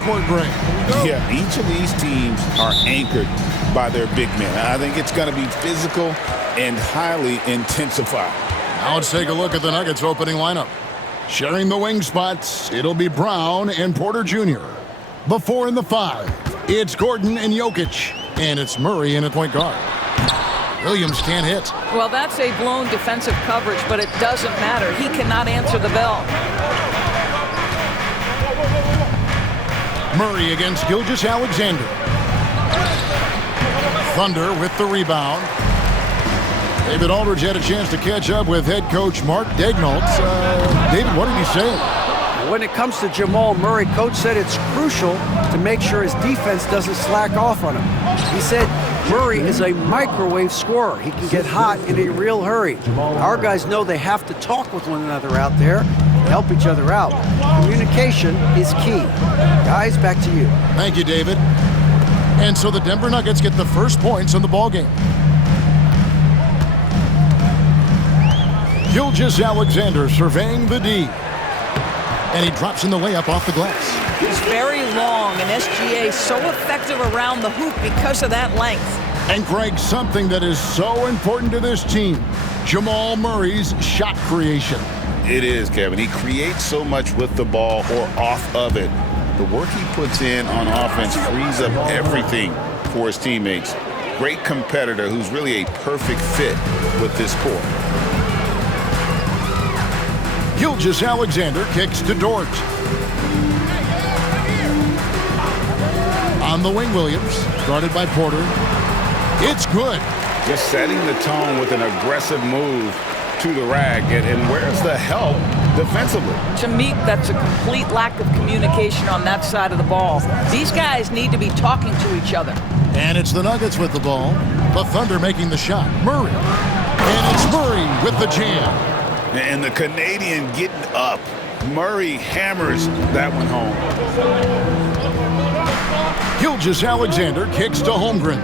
Court break. Yeah, each of these teams are anchored by their big men. I think it's going to be physical and highly intensified. Now let's take a look at the Nuggets opening lineup. Sharing the wing spots, it'll be Brown and Porter Jr. Before in the 5, it's Gordon and Jokic. And it's Murray in at point guard. Williams can't hit. Well, that's a blown defensive coverage, but it doesn't matter. He cannot answer the bell. Murray against Gilgeous-Alexander. Thunder with the rebound. David Aldridge had a chance to catch up with head coach Mark Daignault. David, what did he say? When it comes to Jamal Murray, coach said it's crucial to make sure his defense doesn't slack off on him. He said Murray is a microwave scorer. He can get hot in a real hurry. Our guys know they have to talk with one another out there and help each other out. Communication is key. Guys, back to you. Thank you, David. And so the Denver Nuggets get the first points in the ballgame. Gilgeous-Alexander surveying the D. And he drops in the layup off the glass. He's very long, and SGA so effective around the hoop because of that length. And Greg, something that is so important to this team, Jamal Murray's shot creation. It is, Kevin. He creates so much with the ball or off of it. The work he puts in on offense frees up everything for his teammates. Great competitor who's really a perfect fit with this core. Gilgeous-Alexander kicks to Dort. On the wing, Williams, guarded by Porter. It's good. Just setting the tone with an aggressive move to the rack. And where's the help defensively? To me, that's a complete lack of communication on that side of the ball. These guys need to be talking to each other. And it's the Nuggets with the ball. The Thunder making the shot. Murray. And it's Murray with the jam. And the Canadian getting up. Murray hammers that one home. Gilgeous-Alexander kicks to Holmgren.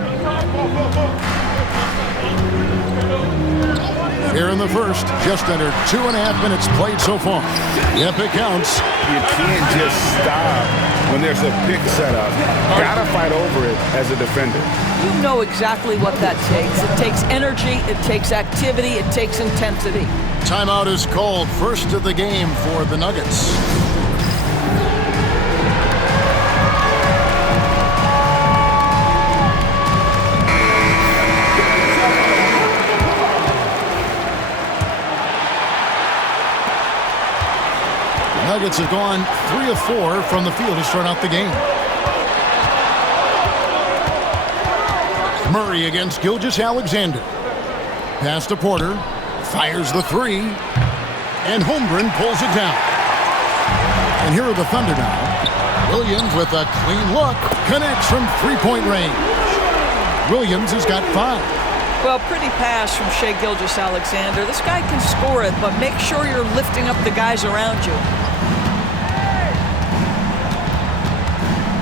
Here in the first, just under 2.5 minutes played so far. Yep, it counts. You can't just stop when there's a pick set up. Gotta fight over it as a defender. You know exactly what that takes. It takes energy, it takes activity, it takes intensity. Timeout is called. First of the game for the Nuggets. The Nuggets have gone 3 of 4 from the field to start out the game. Murray against Gilgeous-Alexander. Pass to Porter. Fires the 3, and Holmgren pulls it down. And here are the Thunder now. Williams with a clean look, connects from three-point range. Williams has got 5. Well, pretty pass from Shai Gilgeous-Alexander. This guy can score it, but make sure you're lifting up the guys around you.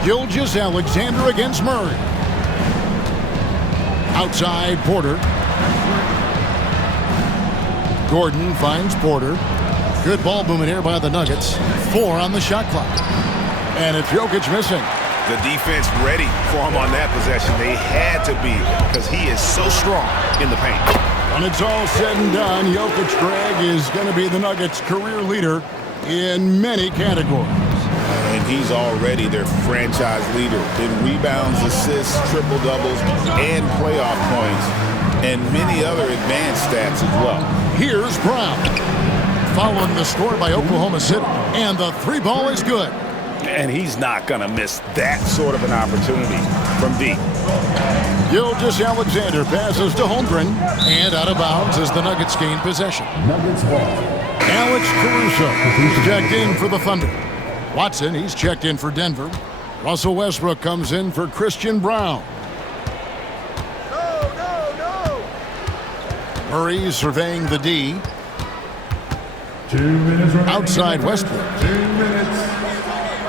Gilgeous-Alexander against Murray. Outside, Porter. Gordon finds Porter. Good ball movement here by the Nuggets. 4 on the shot clock. And it's Jokic missing. The defense ready for him on that possession. They had to be because he is so strong in the paint. When it's all said and done, Jokic, Greg, is going to be the Nuggets' career leader in many categories. And he's already their franchise leader in rebounds, assists, triple-doubles, and playoff points, and many other advanced stats as well. Here's Brown. Following the score by Oklahoma City. And the 3 ball is good. And he's not going to miss that sort of an opportunity from deep. Gilgeous-Alexander passes to Holmgren. And out of bounds as the Nuggets gain possession. Nuggets ball. Alex Caruso, who's checked in for the Thunder. Watson, he's checked in for Denver. Russell Westbrook comes in for Christian Brown. Murray surveying the D. 2 minutes remaining. Outside Westbrook. 2 minutes.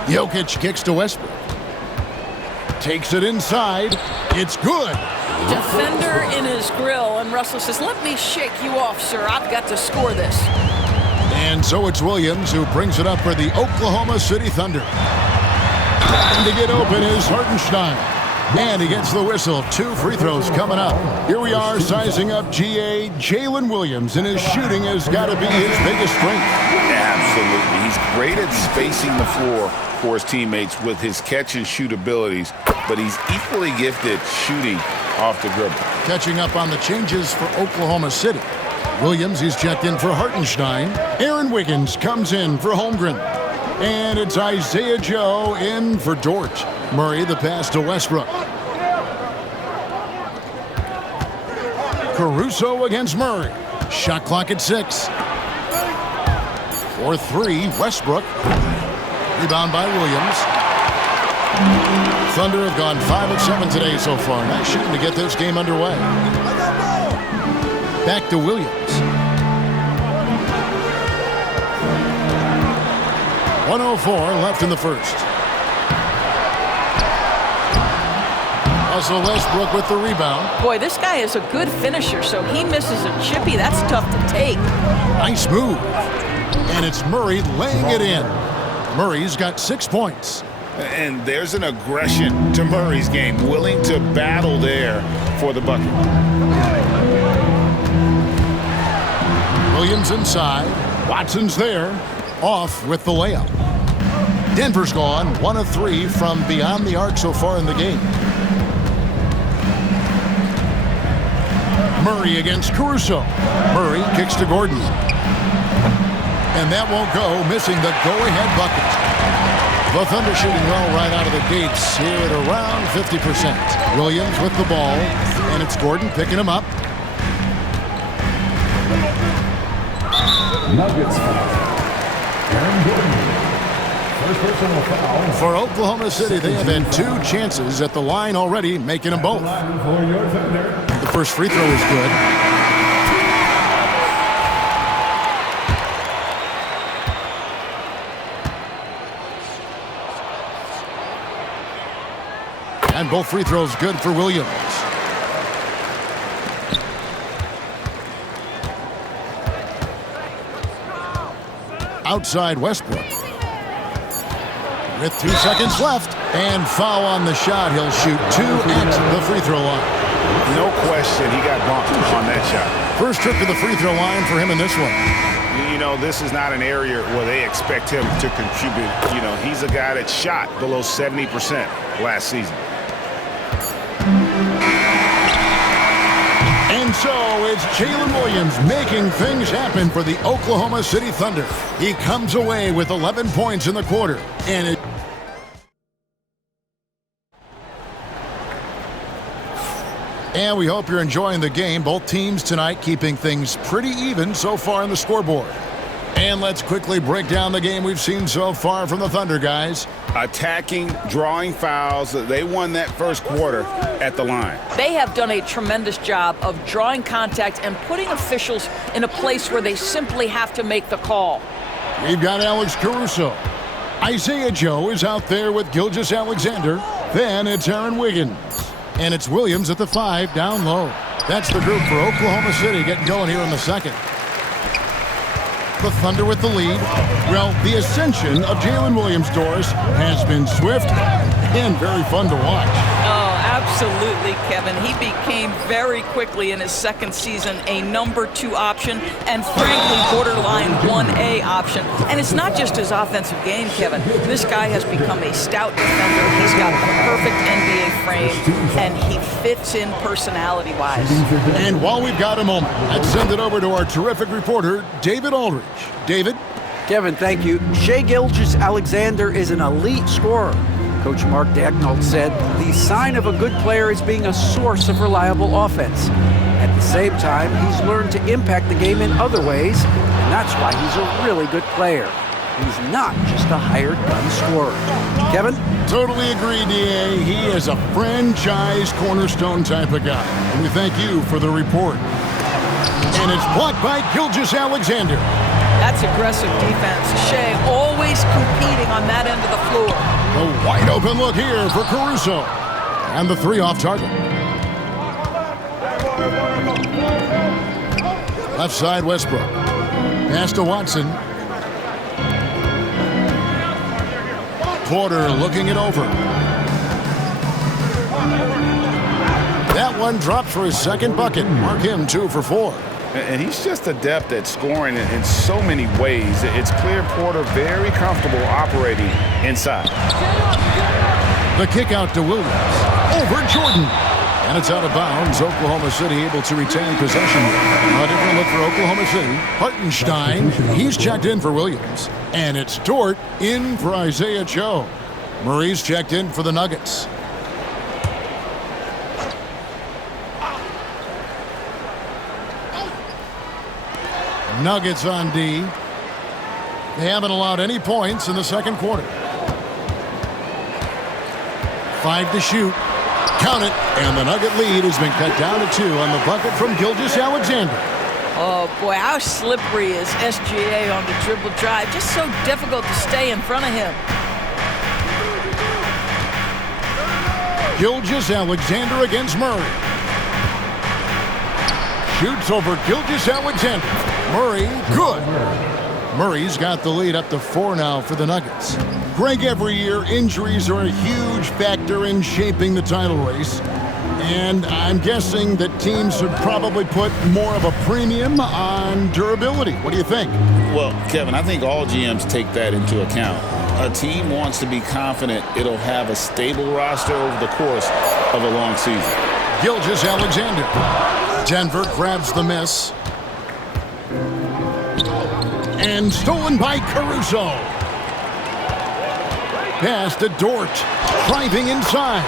Jokic kicks to Westbrook. Takes it inside. It's good. Defender in his grill, and Russell says, "Let me shake you off, sir. I've got to score this." And so it's Williams who brings it up for the Oklahoma City Thunder. And to get open is Hartenstein. And he gets the whistle. 2 free throws coming up. Here we are sizing up GA Jalen Williams, and his shooting has got to be his biggest strength. Absolutely. He's great at spacing the floor for his teammates with his catch and shoot abilities, but he's equally gifted shooting off the dribble. Catching up on the changes for Oklahoma City. Williams, he's checked in for Hartenstein. Aaron Wiggins comes in for Holmgren. And it's Isaiah Joe in for Dort. Murray, the pass to Westbrook. Caruso against Murray. Shot clock at 6. For 3, Westbrook. Rebound by Williams. Thunder have gone 5 of 7 today so far. Nice shooting to get this game underway. Back to Williams. 1:04 left in the first. Russell Westbrook with the rebound. Boy, this guy is a good finisher, so he misses a chippy. That's tough to take. Nice move. And it's Murray laying it in. Murray's got 6 points. And there's an aggression to Murray's game, willing to battle there for the bucket. Williams inside. Watson's there. Off with the layup. Denver's gone 1 of 3 from beyond the arc so far in the game. Murray against Caruso. Murray kicks to Gordon. And that won't go, missing the go-ahead bucket. The Thunder shooting well right out of the gates here at around 50%. Williams with the ball, and it's Gordon picking him up. Nuggets foul. Aaron Gordon. First personal foul. For Oklahoma City, they have had 2 chances at the line already, making them both. For your Thunder. The first free throw is good. And both free throws good for Williams. Outside Westbrook. With 2 seconds left. And foul on the shot. He'll shoot 2 at the free throw line. No question, he got bumped on that shot. First trip to the free throw line for him in this one. You know, this is not an area where they expect him to contribute. You know, he's a guy that shot below 70% last season. And so it's Jalen Williams making things happen for the Oklahoma City Thunder. He comes away with 11 points in the quarter. And we hope you're enjoying the game. Both teams tonight keeping things pretty even so far on the scoreboard. And let's quickly break down the game we've seen so far from the Thunder, guys. Attacking, drawing fouls. They won that first quarter at the line. They have done a tremendous job of drawing contact and putting officials in a place where they simply have to make the call. We've got Alex Caruso. Isaiah Joe is out there with Gilgeous-Alexander. Then it's Aaron Wiggins. And it's Williams at the 5 down low. That's the group for Oklahoma City getting going here in the second. The Thunder with the lead. Well, the ascension of Jalen Williams, Doris, has been swift and very fun to watch. Oh, absolutely, Kevin. He became very quickly in his second season a number 2 option and frankly borderline 1A option. And it's not just his offensive game, Kevin. This guy has become a stout defender. He's got the perfect NBA frame and he fits in personality-wise. And while we've got a moment, let's send it over to our terrific reporter, David Aldridge. David? Kevin, thank you. Shai Gilgeous-Alexander is an elite scorer. Coach Mark Daigneault said the sign of a good player is being a source of reliable offense. At the same time, he's learned to impact the game in other ways, and that's why he's a really good player. He's not just a hired gun scorer. Kevin? Totally agree, D.A. He is a franchise cornerstone type of guy. And we thank you for the report. And it's blocked by Gilgeous-Alexander. That's aggressive defense. Shai always competing on that end of the floor. A wide open look here for Caruso. And the 3 off target. Left side Westbrook. Pass to Watson. Porter looking it over. That one drops for his second bucket. Mark him 2 for 4. And he's just adept at scoring in so many ways. It's clear Porter very comfortable operating inside. The kick out to Williams. Over Jordan. And it's out of bounds. Oklahoma City able to retain possession. A different look for Oklahoma City. Hartenstein, he's checked in for Williams. And it's Dort in for Isaiah Joe. Murray's checked in for the Nuggets. Nuggets on D. They haven't allowed any points in the second quarter. 5 to shoot. Count it. And the Nugget lead has been cut down to 2 on the bucket from Gilgeous-Alexander. Oh, boy, how slippery is SGA on the dribble drive. Just so difficult to stay in front of him. Gilgeous-Alexander against Murray. Shoots over Gilgeous-Alexander. Murray, good. Murray's got the lead up to 4 now for the Nuggets. Greg, every year, injuries are a huge factor in shaping the title race. And I'm guessing that teams should probably put more of a premium on durability. What do you think? Well, Kevin, I think all GMs take that into account. A team wants to be confident it'll have a stable roster over the course of a long season. Gilgeous-Alexander. Denver grabs the miss. And stolen by Caruso. Pass to Dort. Driving inside.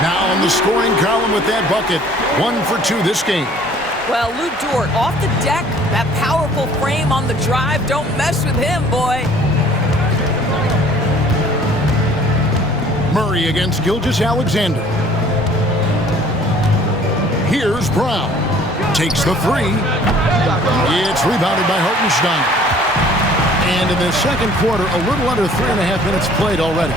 Now on the scoring column with that bucket. 1 for 2 this game. Well, Lou Dort off the deck. That powerful frame on the drive. Don't mess with him, boy. Murray against Gilgeous-Alexander. Here's Brown. Takes the 3. It's rebounded by Hartenstein. And in the second quarter, a little under 3.5 minutes played already.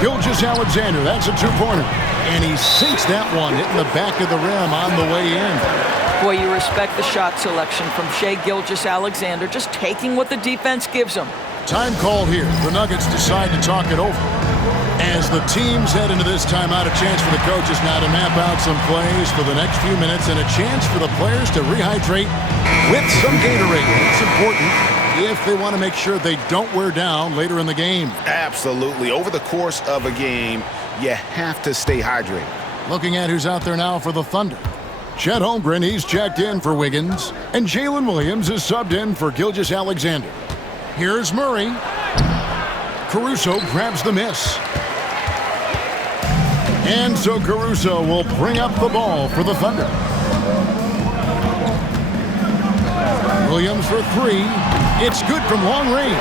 Gilgeous-Alexander, that's a 2-pointer. And he sinks that one, hitting the back of the rim on the way in. Boy, you respect the shot selection from Shai Gilgeous-Alexander, just taking what the defense gives him. Time call here. The Nuggets decide to talk it over. As the teams head into this timeout, a chance for the coaches now to map out some plays for the next few minutes and a chance for the players to rehydrate with some Gatorade. It's important if they want to make sure they don't wear down later in the game. Absolutely. Over the course of a game, you have to stay hydrated. Looking at who's out there now for the Thunder. Chet Holmgren, he's checked in for Wiggins. And Jalen Williams is subbed in for Gilgeous-Alexander. Here's Murray. Caruso grabs the miss. And so Caruso will bring up the ball for the Thunder. Williams for 3. It's good from long range.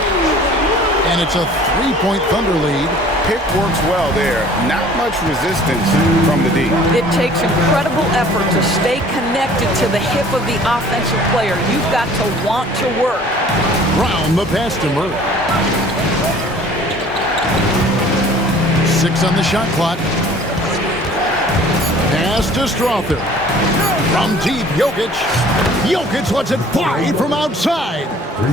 And it's a 3-point Thunder lead. Pick works well there. Not much resistance from the D. It takes incredible effort to stay connected to the hip of the offensive player. You've got to want to work. Brown the pass to Murray. 6 on the shot clock. Pass to Strother. From deep, Jokic. Jokic lets it fly from outside.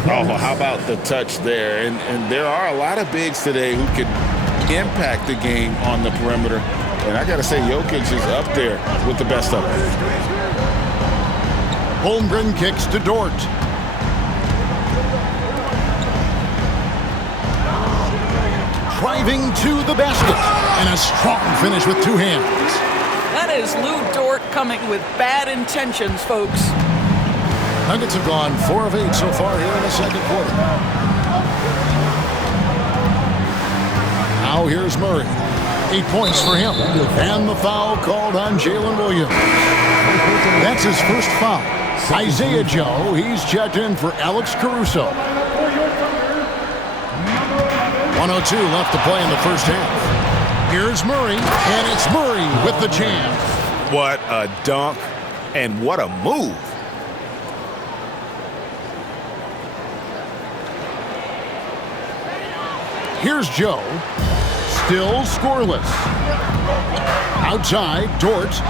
Oh, how about the touch there? And there are a lot of bigs today who could impact the game on the perimeter. And I got to say, Jokic is up there with the best of them. Holmgren kicks to Dort. Driving to the basket. And a strong finish with 2 hands. That is Lou Dort coming with bad intentions, folks. Nuggets have gone 4 of 8 so far here in the second quarter. Now here's Murray. 8 points for him. And the foul called on Jalen Williams. That's his first foul. Isaiah Joe, he's checked in for Alex Caruso. 1:02 left to play in the first half. Here's Murray, and it's Murray with the jam. What a dunk, and what a move. Here's Joe, still scoreless. Outside, Dort.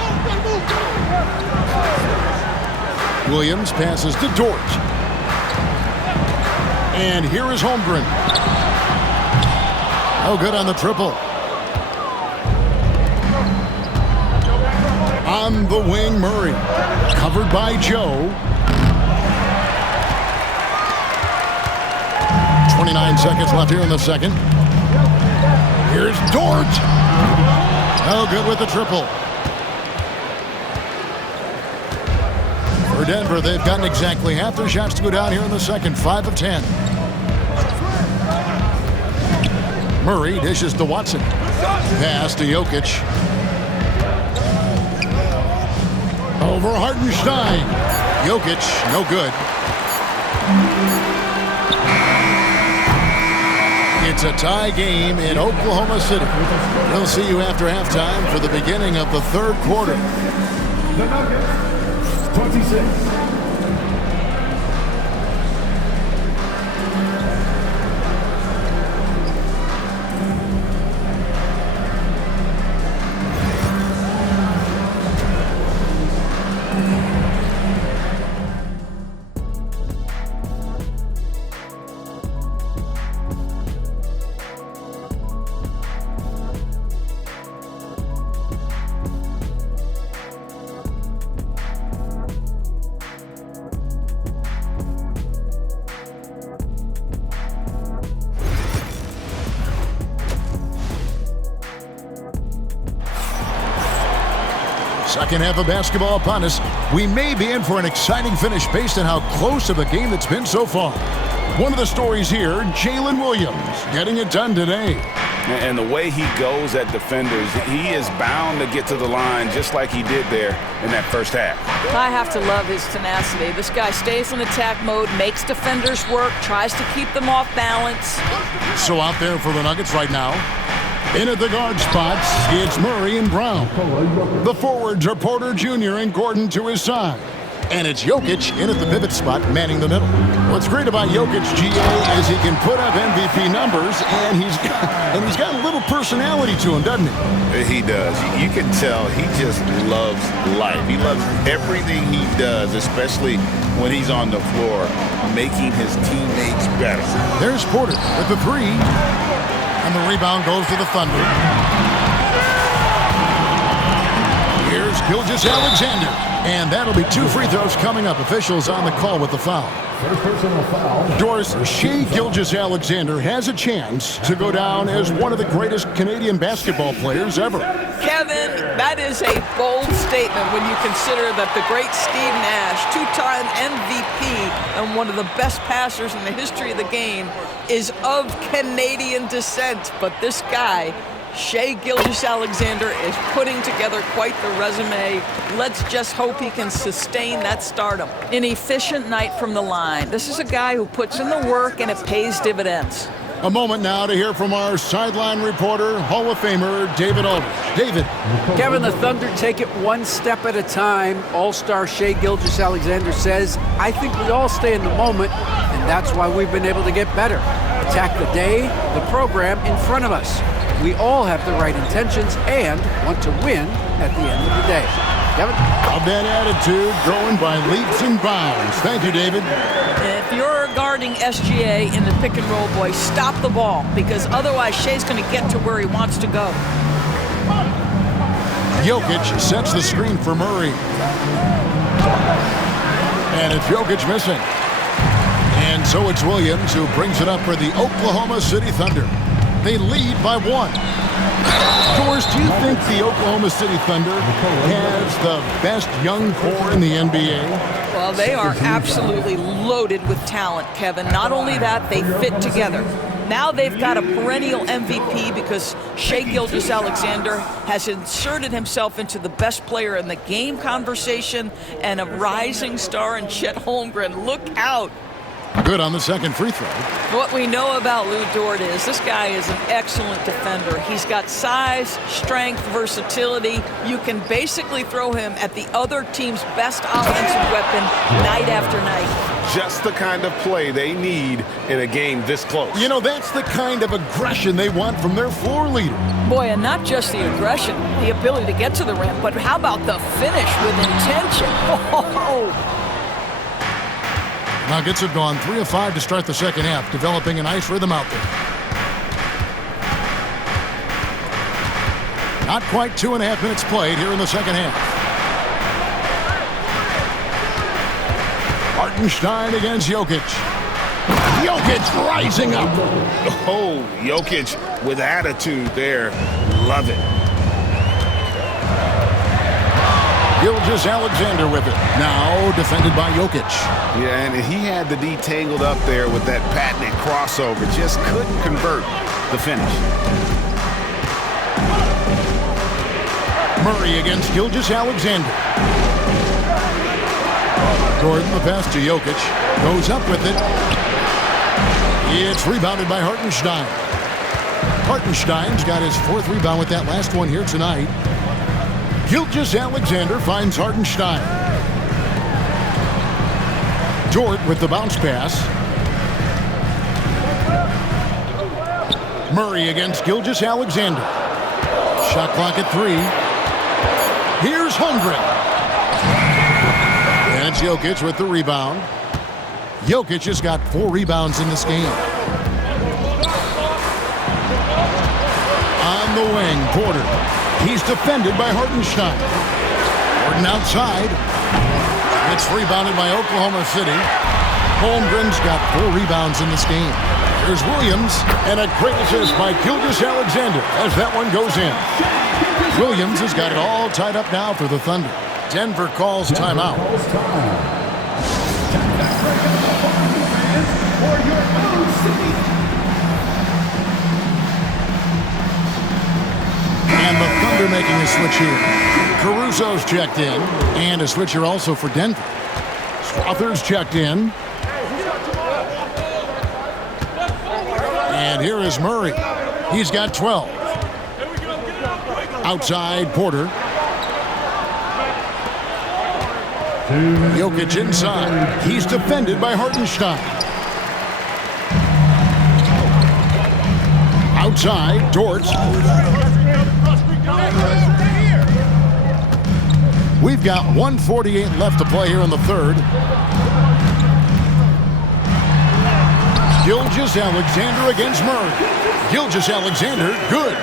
Williams passes to Dort. And here is Holmgren. Oh, good on the triple. On the wing, Murray. Covered by Joe. 29 seconds left here in the second. Here's Dort. Oh, good with the triple. For Denver, they've gotten exactly half their shots to go down here in the second. 5 of 10. Murray dishes to Watson. Pass to Jokic. Over Hartenstein. Jokic, no good. It's a tie game in Oklahoma City. We'll see you after halftime for the beginning of the third quarter. The Nuggets, 26. Second half of basketball upon us. We may be in for an exciting finish based on how close of a game it's been so far. One of the stories here, Jalen Williams getting it done today. And the way he goes at defenders, he is bound to get to the line just like he did there in that first half. I have to love his tenacity. This guy stays in attack mode, makes defenders work, tries to keep them off balance. So out there for the Nuggets right now, in at the guard spots, it's Murray and Brown. The forwards are Porter Jr. and Gordon to his side. And it's Jokic in at the pivot spot, manning the middle. What's great about Jokic, GA, is he can put up MVP numbers, and he's got a little personality to him, doesn't he? He does. You can tell he just loves life. He loves everything he does, especially when he's on the floor, making his teammates better. There's Porter with the three. And the rebound goes to the Thunder. Here's Gilgeous-Alexander. And that'll be 2 free throws coming up. Officials on the call with the foul. First personal foul. Doris, Shai Gilgeous-Alexander has a chance to go down as one of the greatest Canadian basketball players ever. Kevin, that is a bold statement when you consider that the great Steve Nash, 2-time MVP and one of the best passers in the history of the game, is of Canadian descent. But this guy, Shai Gilgeous-Alexander, is putting together quite the resume. Let's just hope he can sustain that stardom. An efficient night from the line. This is a guy who puts in the work and it pays dividends. A moment now to hear from our sideline reporter, Hall of Famer David Aldridge. David. Kevin, the Thunder take it one step at a time. All-star Shai Gilgeous-Alexander says, I think we all stay in the moment, and that's why we've been able to get better. Attack the day, the program in front of us. We all have the right intentions and want to win at the end of the day. Kevin? Of that attitude, growing by leaps and bounds. Thank you, David. If you're guarding SGA in the pick and roll, boy, stop the ball, because otherwise Shai's going to get to where he wants to go. Jokic sets the screen for Murray. And it's Jokic missing. And so it's Williams who brings it up for the Oklahoma City Thunder. They lead by 1. Doris, do you think the Oklahoma City Thunder has the best young core in the NBA? Well, they are absolutely loaded with talent, Kevin. Not only that, they fit together. Now they've got a perennial MVP because Shai Gilgeous-Alexander has inserted himself into the best player in the game conversation, and a rising star in Chet Holmgren. Look out. Good on the second free throw. What we know about Lou Dort is this guy is an excellent defender. He's got size, strength, versatility. You can basically throw him at the other team's best offensive weapon night after night. Just the kind of play they need in a game this close. You know, that's the kind of aggression they want from their floor leader. Boy, and not just the aggression, the ability to get to the rim, but how about the finish with intention? Oh. Nuggets have gone 3 of 5 to start the second half, developing a nice rhythm out there. Not quite 2.5 minutes played here in the second half. Hartenstein against Jokic. Jokic rising up. Oh, Jokic with attitude there. Love it. Gilgeous-Alexander with it. Now defended by Jokic. Yeah, and he had the D tangled up there with that patented crossover. Just couldn't convert the finish. Murray against Gilgeous-Alexander. Gordon, the pass to Jokic. Goes up with it. It's rebounded by Hartenstein. Hartenstein's got his 4th rebound with that last one here tonight. Gilgeous-Alexander finds Hartenstein. Dort with the bounce pass. Murray against Gilgeous-Alexander. Shot clock at 3. Here's Holmgren. And it's Jokic with the rebound. Jokic has got 4 rebounds in this game. On the wing, Porter. He's defended by Hartenstein. Gordon outside. It's rebounded by Oklahoma City. Holmgren's got 4 rebounds in this game. There's Williams, and a great assist by Gilgeous-Alexander as that one goes in. Williams has got it all tied up now for the Thunder. Denver calls timeout. And the Thunder making a switch here. Caruso's checked in, and a switch here also for Denver. Strother's checked in. And here is Murray. He's got 12. Outside, Porter. Jokic inside. He's defended by Hartenstein. Outside, Dort. We've got 1:48 left to play here in the third. Gilgeous-Alexander against Murray. Gilgeous-Alexander, good.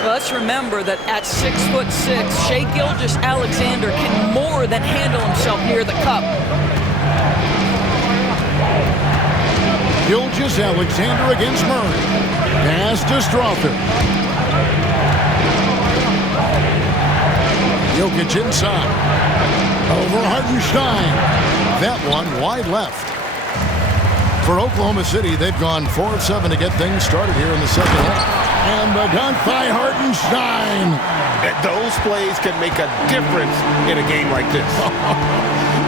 Well, let's remember that at 6'6", Shai Gilgeous-Alexander can more than handle himself near the cup. Gilgeous-Alexander against Murray. Pass to Strother. Jokic inside. Over Hartenstein. That one wide left. For Oklahoma City, they've gone 4 of 7 to get things started here in the second half. And the dunk by Hartenstein. Those plays can make a difference in a game like this.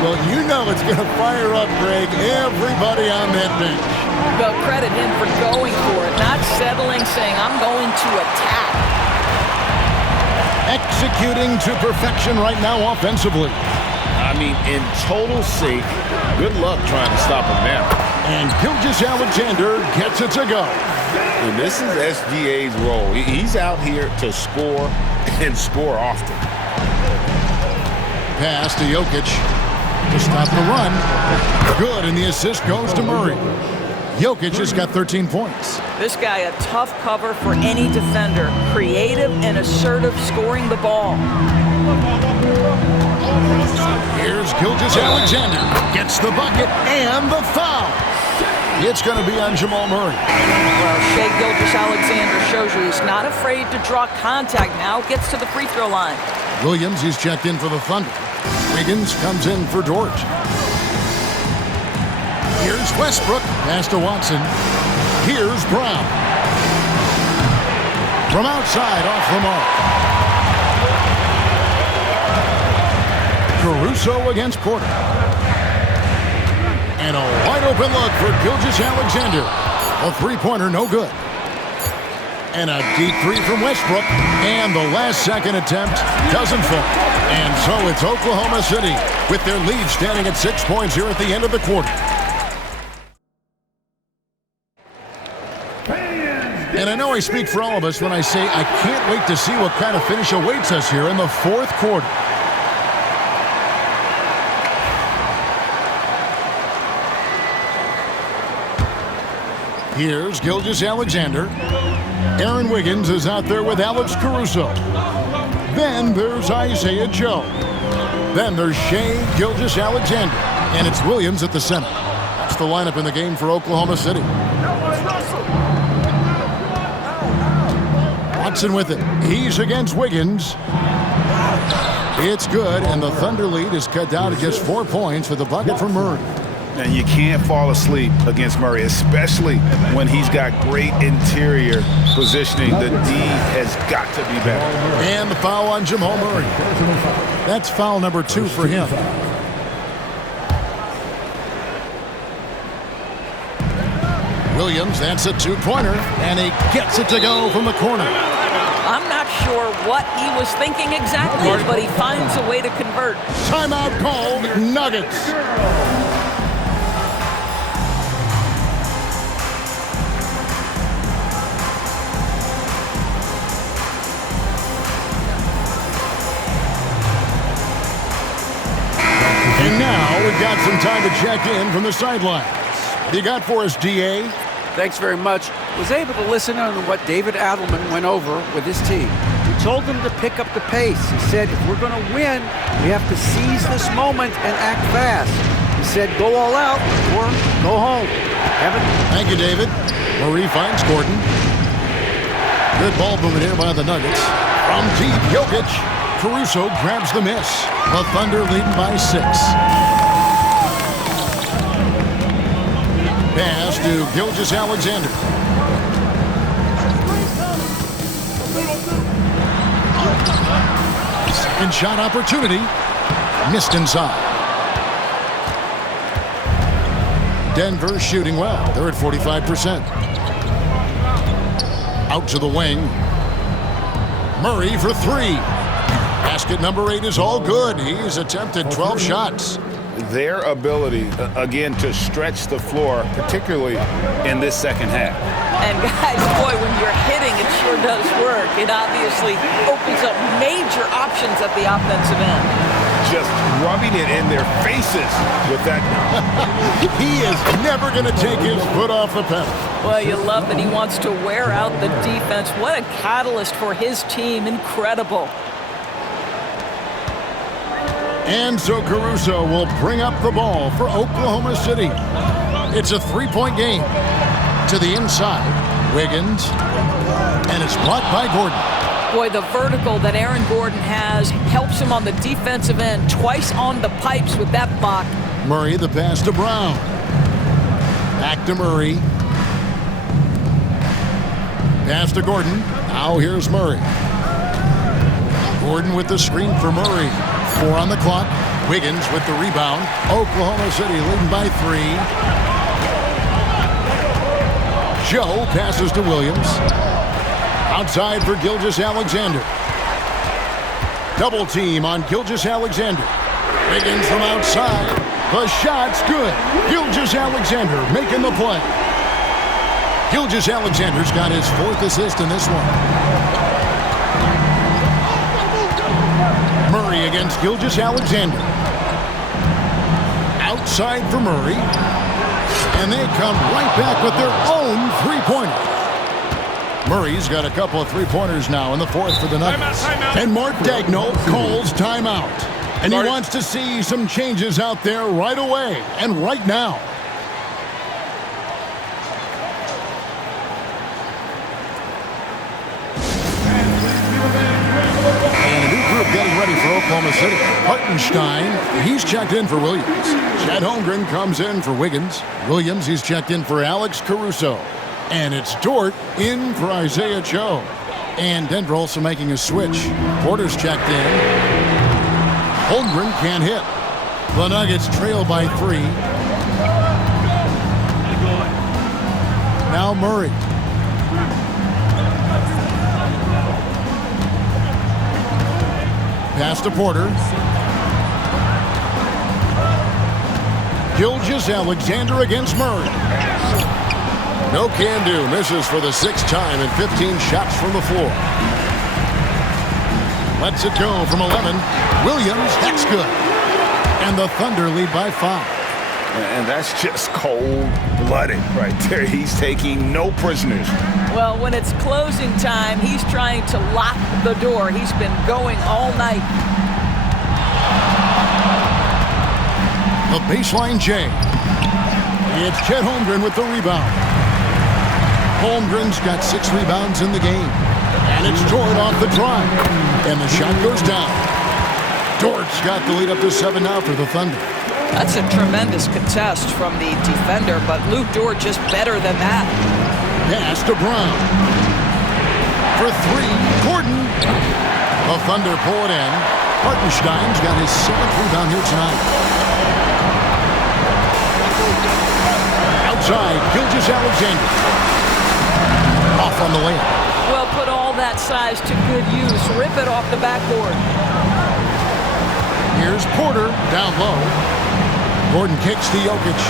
Well, you know it's going to fire up, Greg, everybody on that bench. Well, credit him for going for it, not settling, saying, I'm going to attack. Executing to perfection right now offensively. I mean, in total sync. Good luck trying to stop him now. And Gilgeous-Alexander gets it to go. And this is SGA's role. He's out here to score and score often. Pass to Jokic to stop the run. Good, and the assist goes to Murray. Jokic has got 13 points. This guy a tough cover for any defender. Creative and assertive scoring the ball. Here's Gilgeous-Alexander. Gets the bucket and the foul. It's going to be on Jamal Murray. Well, Shai Gilgeous-Alexander shows you he's not afraid to draw contact now. Gets to the free throw line. Williams, he's checked in for the Thunder. Wiggins comes in for Dort. Here's Westbrook. Pass to Watson. Here's Brown. From outside, off the mark. Caruso against Porter. And a wide open look for Gilgeous-Alexander. A three-pointer, no good. And a deep three from Westbrook. And the last second attempt doesn't fall. And so it's Oklahoma City with their lead standing at 6 points here at the end of the quarter. And I know I speak for all of us when I say I can't wait to see what kind of finish awaits us here in the fourth quarter. Here's Gilgeous-Alexander. Aaron Wiggins is out there with Alex Caruso. Then there's Isaiah Joe. Then there's Shea Gilgeous-Alexander. And it's Williams at the center. That's the lineup in the game for Oklahoma City. Watson with it. He's against Wiggins. It's good, and the Thunder lead is cut down to just 4 points with the bucket from Murray. And you can't fall asleep against Murray, especially when he's got great interior positioning. The D has got to be better. And the foul on Jamal Murray. That's foul number 2 for him. Williams, that's a two-pointer, and he gets it to go from the corner. I'm not sure what he was thinking exactly, but he finds a way to convert. Timeout called, Nuggets. And now we've got some time to check in from the sidelines. What do you got for us, D.A.? Thanks very much. Was able to listen on what David Adelman went over with his team. He told them to pick up the pace. He said, if we're going to win, we have to seize this moment and act fast. He said, go all out or go home. Evan? Thank you, David. Murray finds Gordon. Good ball movement here by the Nuggets. From deep, Jokic. Caruso grabs the miss. The Thunder leading by 6. Pass to Gilgeous-Alexander. Second shot opportunity. Missed inside. Denver shooting well. They're at 45%. Out to the wing. Murray for 3. Basket number 8 is all good. He's attempted 12 shots. Their ability, again, to stretch the floor, particularly in this second half. And guys, boy, when you're hitting, it sure does work. It obviously opens up major options at the offensive end. Just rubbing it in their faces with that. He is never going to take his foot off the pedal. Well, you love that he wants to wear out the defense. What a catalyst for his team. Incredible. And so Caruso will bring up the ball for Oklahoma City. It's a 3-point game. To the inside, Wiggins, and it's blocked by Gordon. Boy, the vertical that Aaron Gordon has helps him on the defensive end. Twice on the pipes with that block. Murray, the pass to Brown. Back to Murray. Pass to Gordon. Now here's Murray. Gordon with the screen for Murray. 4 on the clock. Wiggins with the rebound. Oklahoma City leading by 3. Joe passes to Williams. Outside for Gilgeous-Alexander. Double team on Gilgeous-Alexander. Wiggins from outside. The shot's good. Gilgeous-Alexander making the play. Gilgeous-Alexander's got his 4th assist in this one. Murray against Gilgeous-Alexander. Outside for Murray. And they come right back with their own 3-pointer. Murray's got a couple of 3-pointers now in the 4th for the Nuggets. And Mark Daigneault calls timeout. And he wants to see some changes out there right away and right now. And a new group getting ready for Oklahoma City. Hartenstein, he's checked in for Williams. Chet Holmgren comes in for Wiggins. Williams, he's checked in for Alex Caruso. And it's Dort in for Isaiah Joe. And Denver also making a switch. Porter's checked in. Holmgren can't hit. The Nuggets trail by 3. Now Murray. Pass to Porter. Gilgeous-Alexander against Murray. No can do. Misses for the 6th time and 15 shots from the floor. Lets it go from 11. Williams, that's good. And the Thunder lead by 5. And that's just cold cold-blooded right there. He's taking no prisoners. Well, when it's closing time, he's trying to lock the door. He's been going all night. The baseline J. It's Chet Holmgren with the rebound. Holmgren's got 6 rebounds in the game. And it's Dort off the drive. And the shot goes down. Dort's got the lead up to 7 now for the Thunder. That's a tremendous contest from the defender, but Luke Dort just better than that. Pass to Brown. For 3, Gordon. The Thunder pull it in. Hartenstein's got his 7th rebound here tonight. Outside, Gilgeous-Alexander. Off on the layup. Well, put all that size to good use. Rip it off the backboard. Here's Porter down low. Gordon kicks to Jokic.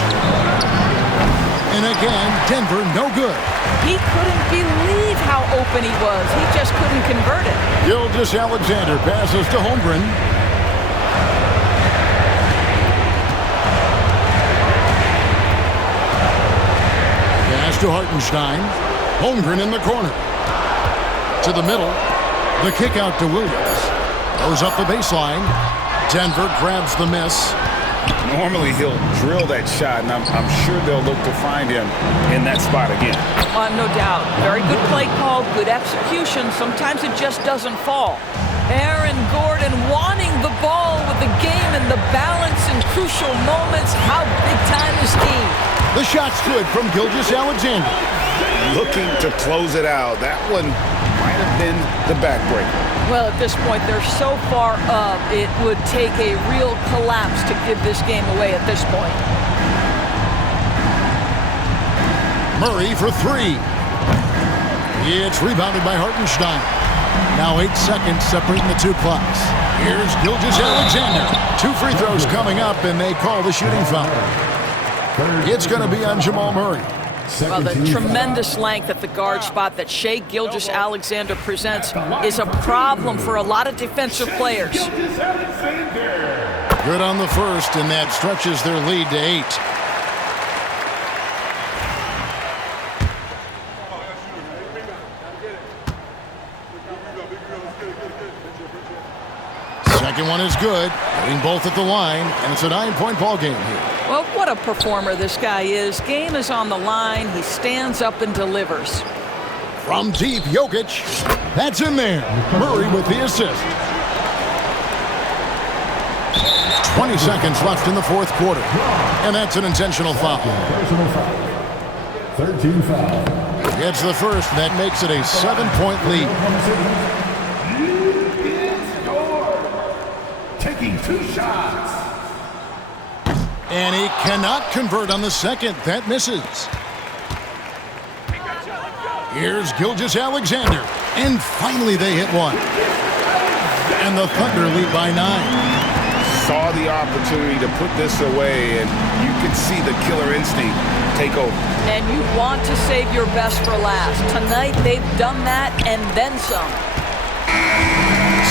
And again, Denver no good. He couldn't believe how open he was. He just couldn't convert it. Gilgeous-Alexander passes to Holmgren. Pass to Hartenstein. Holmgren in the corner. To the middle. The kick out to Williams. Goes up the baseline. Denver grabs the miss. Normally he'll drill that shot, and I'm sure they'll look to find him in that spot again. No doubt. Very good play call, good execution. Sometimes it just doesn't fall. Aaron Gordon wanting the ball with the game and the balance in crucial moments. How big time is he? The shot's good from Gilgeous-Alexander. Looking to close it out. That one might have been the backbreaker. Well, at this point, they're so far up, it would take a real collapse to give this game away at this point. Murray for 3. It's rebounded by Hartenstein. Now 8 seconds separating the two clocks. Here's Gilgeous-Alexander. 2 free throws coming up, and they call the shooting foul. It's going to be on Jamal Murray. Well, the tremendous length at the guard spot that Shai Gilgeous-Alexander presents is a problem for a lot of defensive players. Good on the first, and that stretches their lead to 8. Second one is good. Hitting both at the line, and it's a 9-point ball game here. Well, what a performer this guy is. Game is on the line. He stands up and delivers. From deep, Jokic. That's in there. Murray with the assist. 20 seconds left in the 4th quarter. And that's an intentional foul. Personal foul. 13 foul. Gets the first, and that makes it a 7-point lead. Taking 2 shots. And he cannot convert on the second. That misses. Here's Gilgeous-Alexander. And finally they hit one. And the Thunder lead by 9. Saw the opportunity to put this away, and you could see the killer instinct take over. And you want to save your best for last. Tonight they've done that and then some.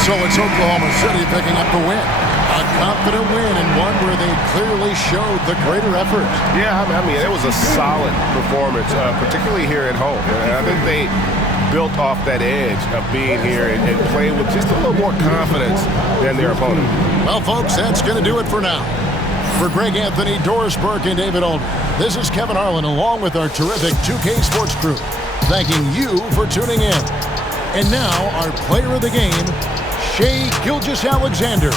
So it's Oklahoma City picking up the win. A confident win, and one where they clearly showed the greater effort. Yeah, I mean, it was a solid performance, particularly here at home. And I think they built off that edge of being here and playing with just a little more confidence than their opponent. Well, folks, that's going to do it for now. For Greg Anthony, Doris Burke, and David Aldridge, this is Kevin Harlan along with our terrific 2K Sports crew, thanking you for tuning in. And now, our player of the game, Shai Gilgeous-Alexander.